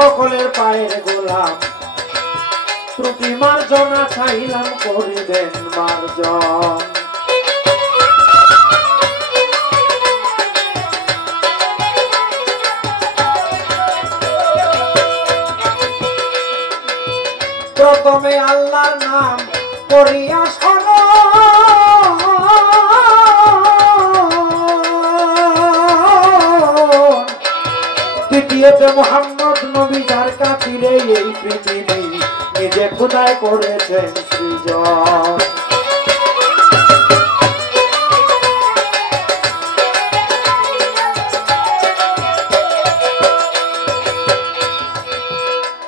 সকলের পায়ের গোলাম, ত্রুটি মার্জনা চাইলাম করিবেন মার্জন। প্রথমে আল্লাহর নাম করিয়া স্মরণ, দ্বিতীয়তে মুহাম্মদ নবী যার খাতিরে এই পৃথিবী নিজে খোদাই করেছেন সৃজন।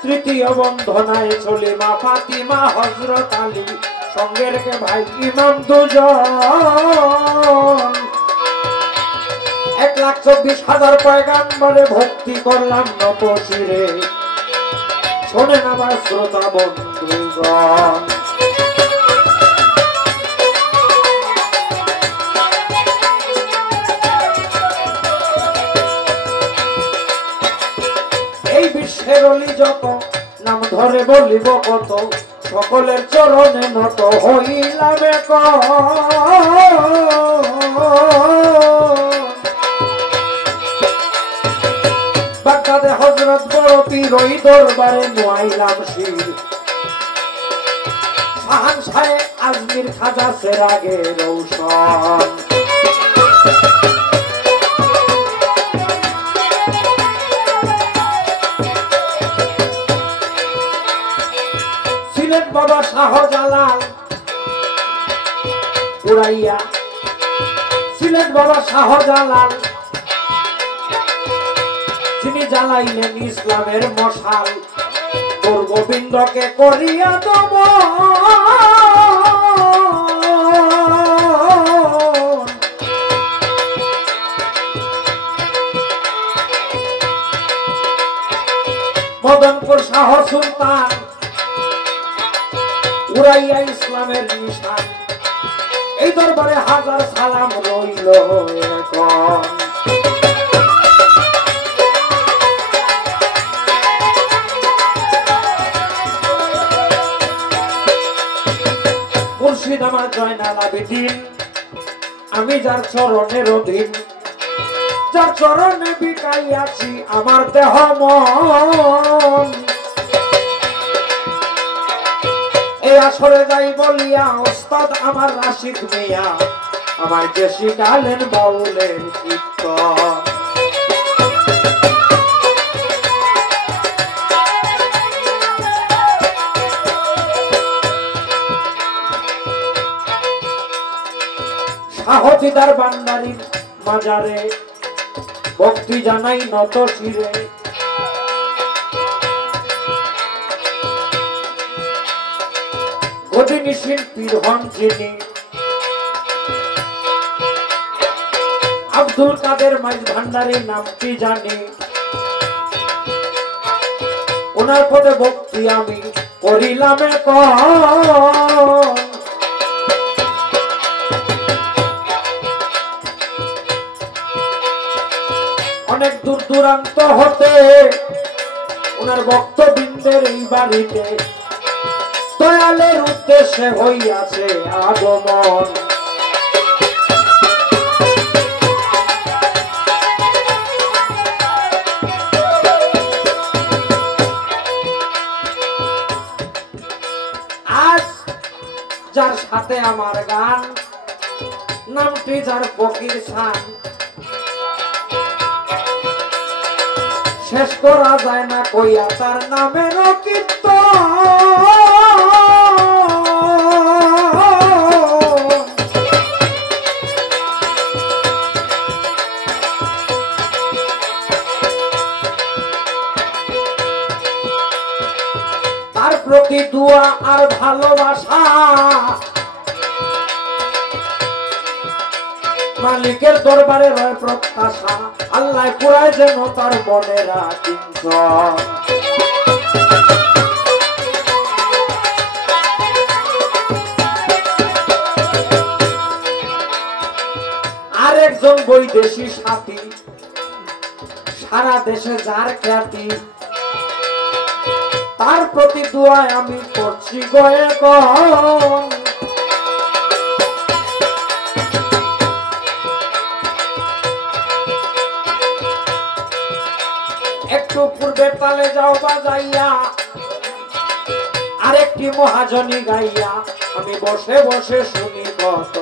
তৃতীয় বন্ধনায় সলিমা ফাতিমা হযরত আলী, সঙ্গে রেখে ভাই ইমাম দুজন। 1,24,000 পয়গাম্বরে ভক্তি করলাম নবশিরে, শোনেন আমার শ্রোতা বন্ধুগণ। এই বিশ্বের অলি যত, নাম ধরে বলিব কত, সকলের চরণে নত হইলাম এক। বাগদাদে হযরত বড় পীর ওই দরবারে নোয়াইলাম শির, শাহানশাহে আজমির খাজা সেরাগে রৌশন। ছিলেন বাবা শাহজালাল উড়াইয়া, ছিলেন বাবা শাহজালাল, যিনি জ্বালাইলেন ইসলামের মশাল, তোর গোবিন্দকে করিয়া দব। মদনপুর শাহ সুলতান উড়াইয়া ইসলামের নিশান, এই দরবারে হাজার সালাম রইল এখন। মুর্শিদ আমার জয়নাল আবেদিন, আমি যার চরণের অধীন, যার চরণে বিকাইয়াছি আমার দেহ মন। এই আসরে যাই বলিয়া ওস্তাদ আমার রাশিদ মিয়া আমার যে শিখালেন বাউলের কীর্তন। শাহদিদার বান্দারির মাজারে ভক্তি জানাই নত শিরে, গদিনী শিল্পীর হন যিনি, আব্দুল কাদের মাইজ ভান্ডারীর নামটি জানি, ওনার পদে ভক্তি আমি করিলাম এখন। অনেক দূর দূরান্ত হতে ওনার ভক্তবৃন্দের এই বাড়িতে দয়ালের উদ্দেশ্যে হইয়াছে আগমন। আজ যার সাথে আমার গান, নামটি যার ফকির শান, শেষ করা যায় না কইয়া তার নামের কীর্তন। তার প্রতি দোয়া আর ভালোবাসা, মালিকের দরবারে রয় প্রত্যাশা, আল্লাহ পুরায় যেন তার মনেরা কিঞ্চন। আর একজন বৈদেশী সাথী, সারা দেশে যার খ্যাতি, প্রতি দুয়ায় আমি করছি গো এখন। একটু পূর্বে তালে যাও বাজাইয়া আরেকটি মহাজনী গাইয়া আমি বসে বসে শুনি কত